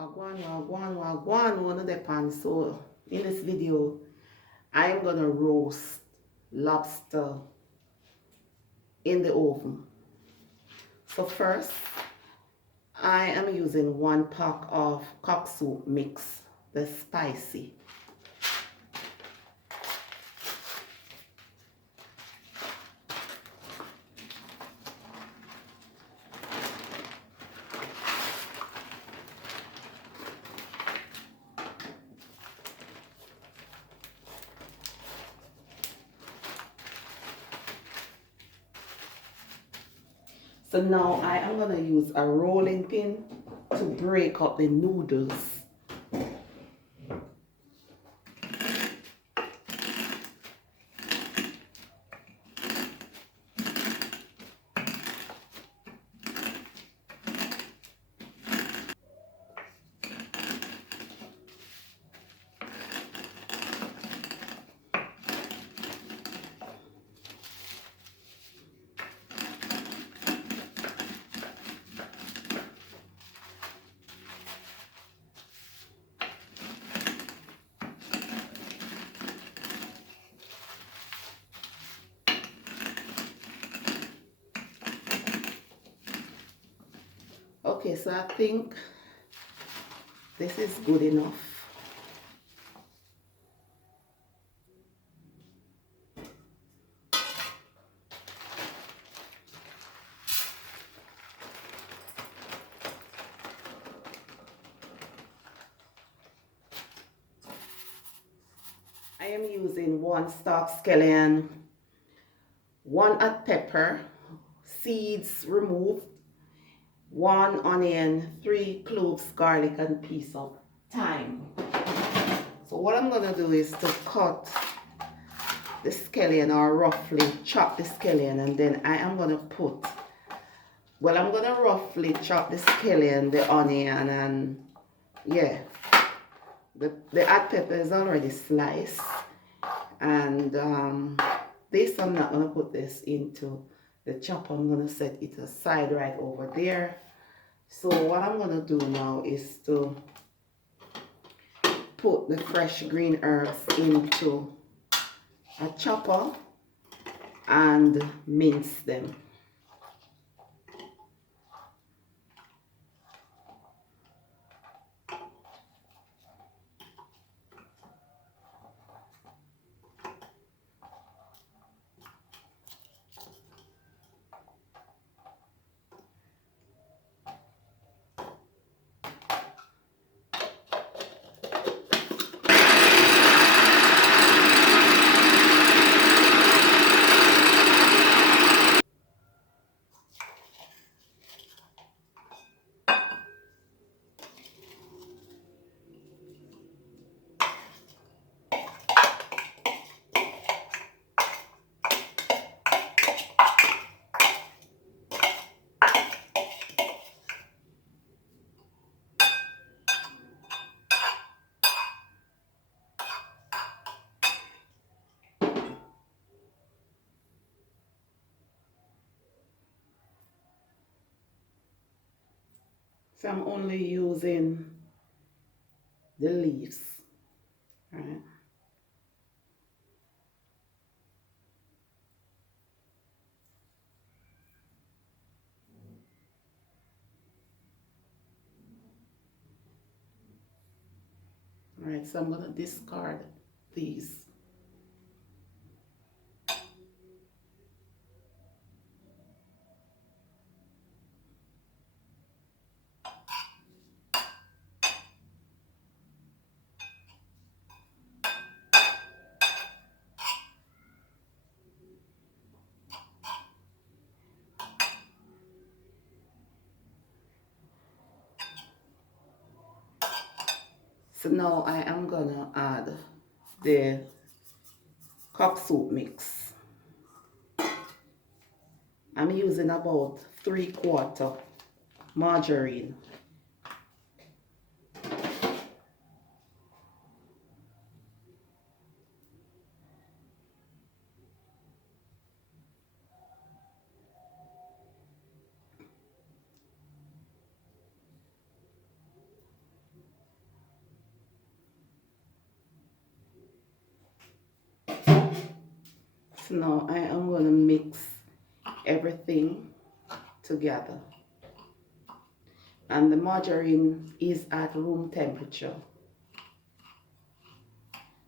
Wagwan, one of the pan. So in this video, I am gonna roast lobster in the oven. So first, I am using 1 pack of cock soup mix, the spicy. So now I am going to use a rolling pin to break up the noodles. Okay, so I think this is good enough. I am using 1 stalk scallion, 1 hot pepper, seeds removed, 1 onion, 3 cloves garlic, and piece of thyme. So what I'm gonna do is to cut the scallion, or roughly chop the scallion, and then I am gonna put, well, I'm gonna roughly chop the scallion, the onion, and yeah, the hot pepper is already sliced, and this, I'm not gonna put this into the chopper. I'm gonna set it aside right over there. So what I'm gonna do now is to put the fresh green herbs into a chopper and mince them. So I'm only using the leaves, right? All right, so I'm gonna discard these. So now I am gonna add the cock soup mix. I'm using about 3/4 margarine. So now I am going to mix everything together. And the margarine is at room temperature,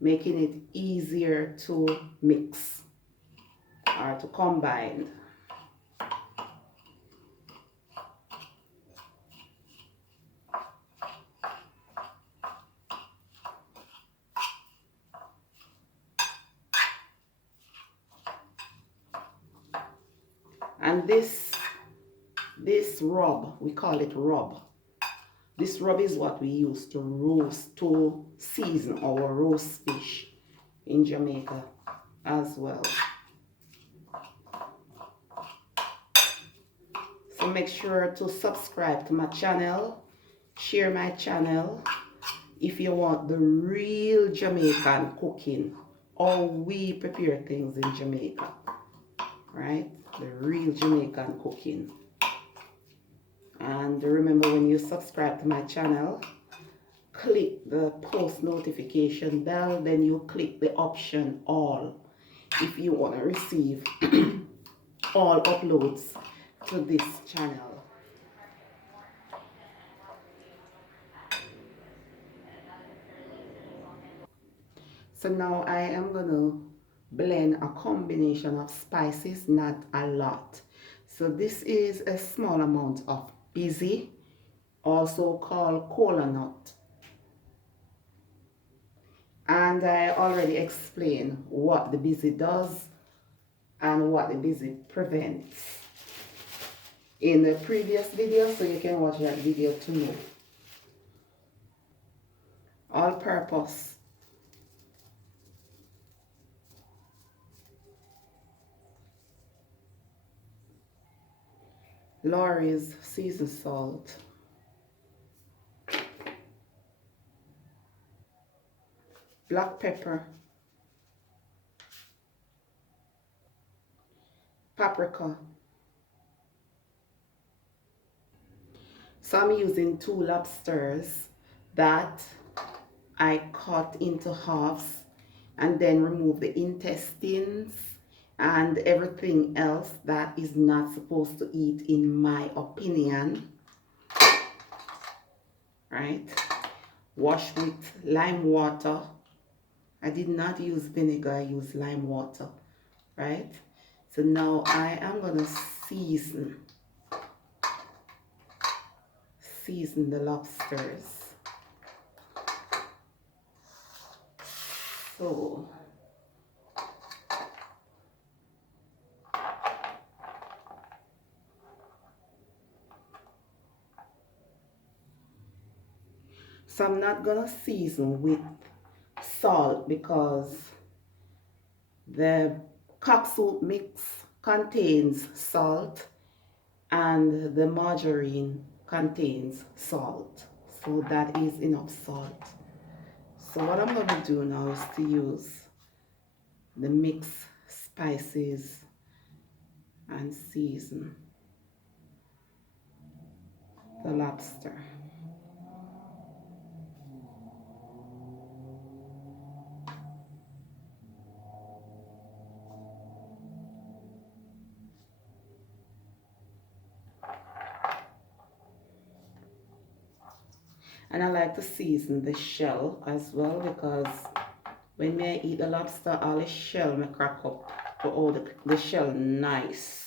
making it easier to mix or to combine. And this rub, we call it rub. This rub is what we use to season our roast fish in Jamaica as well. So make sure to subscribe to my channel, share my channel if you want the real Jamaican cooking, how we prepare things in Jamaica, right? The real Jamaican cooking. And remember, when you subscribe to my channel, click the post notification bell, then you click the option all if you want to receive all uploads to this channel. So now I am going to blend a combination of spices, not a lot. So this is a small amount of busy, also called kola nut. And I already explained what the busy does and what the busy prevents in the previous video, so you can watch that video to know. All purpose. Lorry's seasoned salt. Black pepper. Paprika. So I'm using 2 lobsters that I cut into halves and then remove the intestines and everything else that is not supposed to eat, in my opinion, right? Wash with lime water. I did not use vinegar, I used lime water, right? So now I am going to season the lobsters. So I'm not gonna season with salt because the cock soup mix contains salt and the margarine contains salt, so that is enough salt. So what I'm gonna do now is to use the mixed spices and season the lobster. And I like to season the shell as well, because when I eat the lobster, all the shell may crack up to all the shell nice.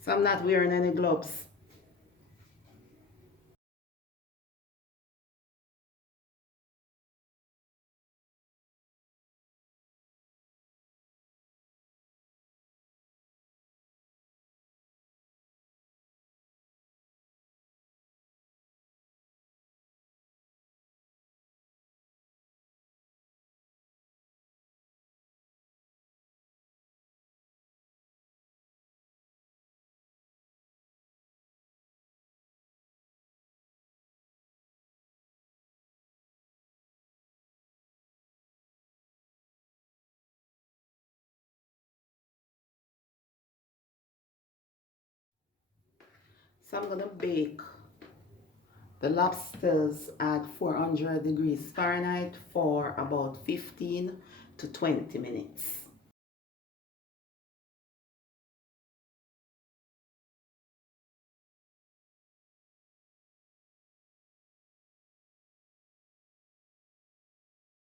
So I'm not wearing any gloves. So I'm gonna bake the lobsters at 400 degrees Fahrenheit for about 15 to 20 minutes.